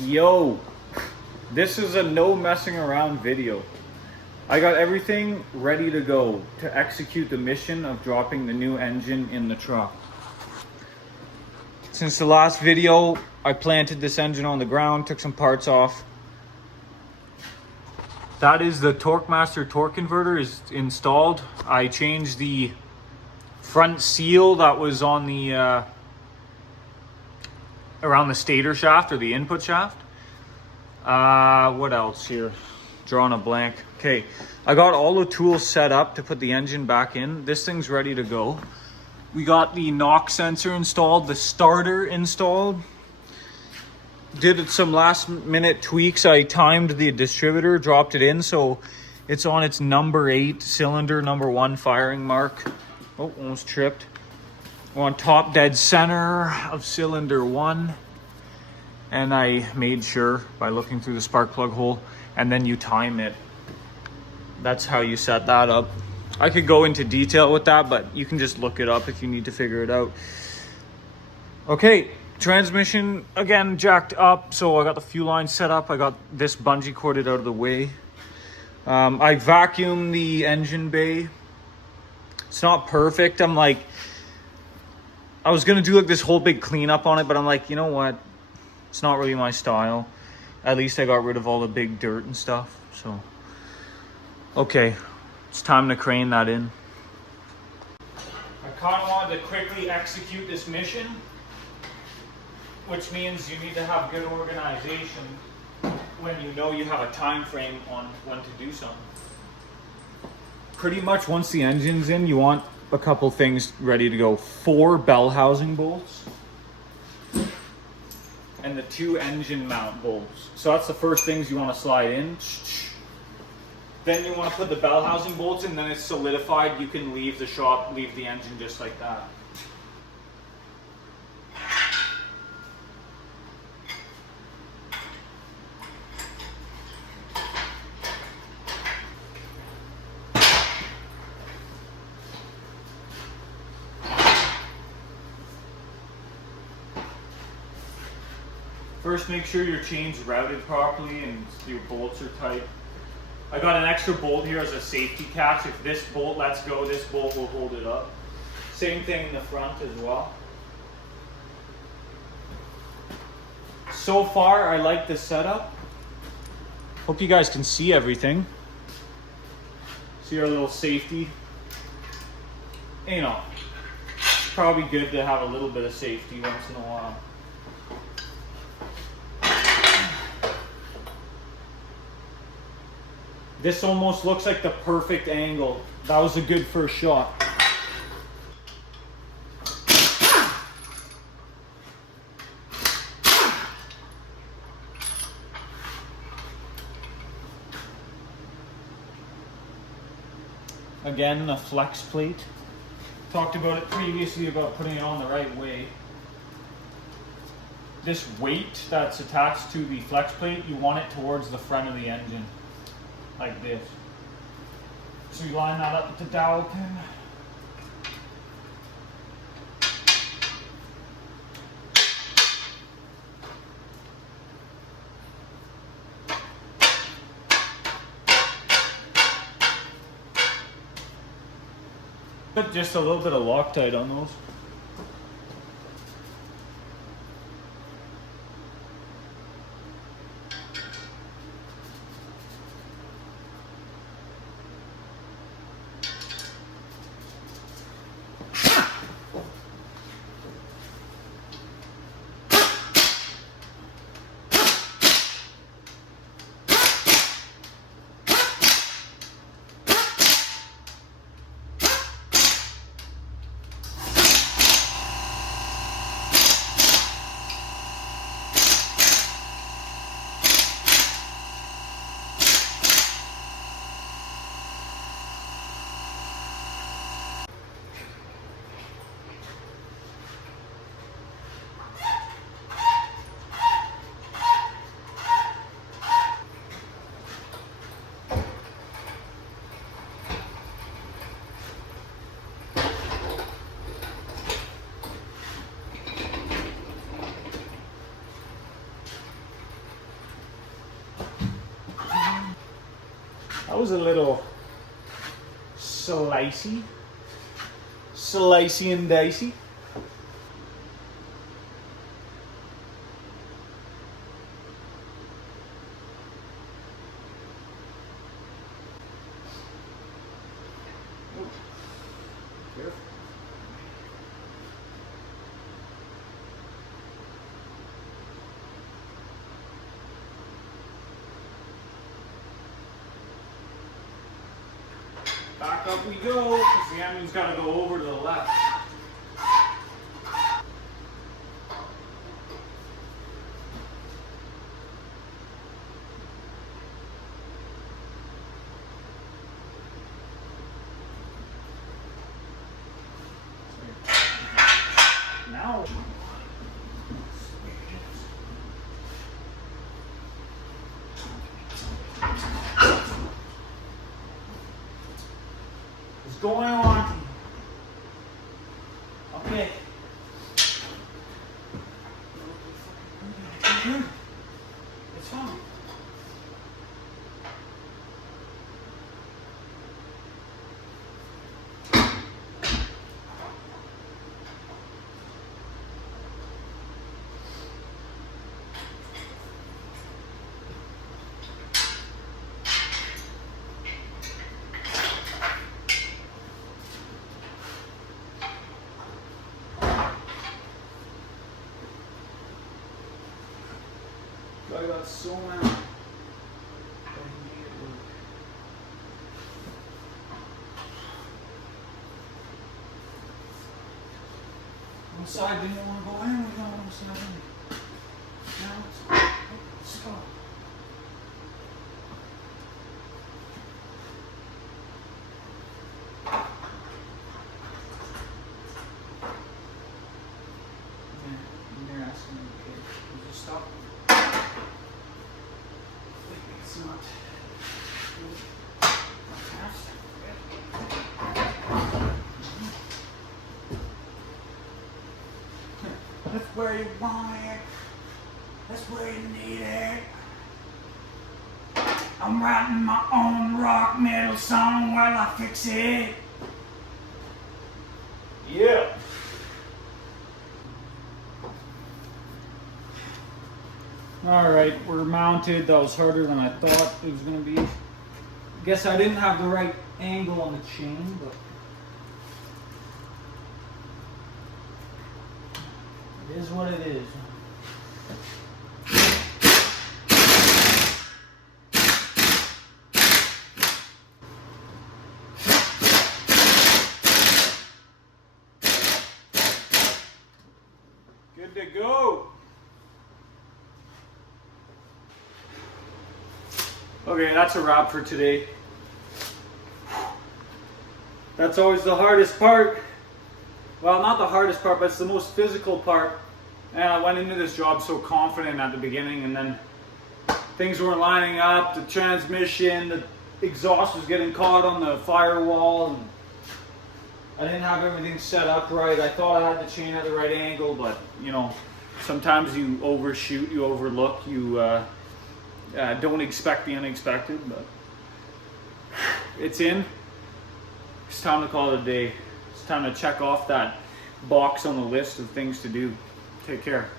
Yo, this is a no messing around video. I got everything ready to go to execute the mission of dropping the new engine in the truck. Since the last video, I planted this engine on the ground, took some parts off. That is the TorqueMaster torque converter is installed. I changed the front seal that was on the around the stator shaft or the input shaft. What else here? Drawing a blank. Okay, I got all the tools set up to put the engine back in. This thing's ready to go. We got the knock sensor installed, the starter installed. Did some last minute tweaks. I timed the distributor, dropped it in so it's on its number 8 cylinder, number 1 firing mark. Oh, almost tripped. We're on top dead center of cylinder 1. And I made sure by looking through the spark plug hole, and then you time it. That's how you set that up. I could go into detail with that, but you can just look it up if you need to figure it out. Okay, transmission again jacked up, so I got the fuel line set up. I got this bungee corded out of the way. I vacuumed the engine bay. It's not perfect. I was gonna do like this whole big cleanup on it, but I'm like, you know what? It's not really my style. At least I got rid of all the big dirt and stuff. So, okay, it's time to crane that in. I kind of wanted to quickly execute this mission, which means you need to have good organization when you know you have a time frame on when to do something. Pretty much once the engine's in, you want a couple things ready to go. 4 bell housing bolts and the 2 engine mount bolts. So that's the first things you want to slide in. Then you want to put the bell housing bolts in, then it's solidified. You can leave the shop, leave the engine just like that. First, make sure your chain's routed properly and your bolts are tight. I got an extra bolt here as a safety catch. If this bolt lets go, this bolt will hold it up. Same thing in the front as well. So far, I like this setup. Hope you guys can see everything. See our little safety. You know, it's probably good to have a little bit of safety once in a while. This almost looks like the perfect angle. That was a good first shot. Again, a flex plate. Talked about it previously about putting it on the right way. This weight that's attached to the flex plate, you want it towards the front of the engine. Like this. So you line that up with the dowel pin. Put just a little bit of Loctite on those. That was a little slicey and dicey. Careful. Back up we go, because the engine's got to go over to the left. Now, what's going on? Okay. It's fine. I got so many. One side didn't want to go in, we got one side in. Now let's go. And they're asking me, okay, you just stop. It's not. That's where you want it. That's where you need it. I'm writing my own rock metal song while I fix it. Yeah. All right, we're mounted. That was harder than I thought it was gonna be. Guess I didn't have the right angle on the chain, but it is what it is. Good to go. Okay, that's a wrap for today. That's always the hardest part. Well, not the hardest part, but it's the most physical part. And I went into this job so confident at the beginning, and then things weren't lining up. The transmission, the exhaust was getting caught on the firewall, and I didn't have everything set up right. I thought I had the chain at the right angle, but you know, sometimes you overshoot, you overlook, you don't expect the unexpected, but it's in. It's time to call it a day. It's time to check off that box on the list of things to do. Take care.